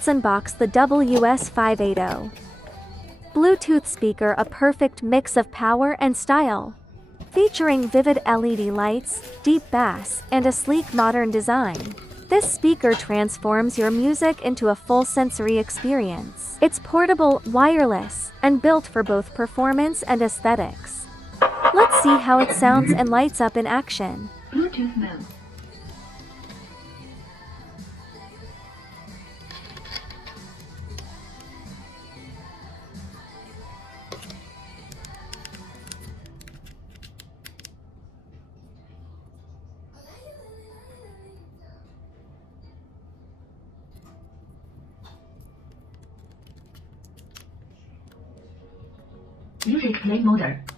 let's unbox the WS580. Bluetooth speaker, a perfect mix of power and style. Featuring vivid LED lights, deep bass, and a sleek modern design. This speaker transforms your music into a full sensory experience. It's portable, wireless, and built for both performance and aesthetics. Let's see how it sounds and lights up in action. Bluetooth mode. Music play mode.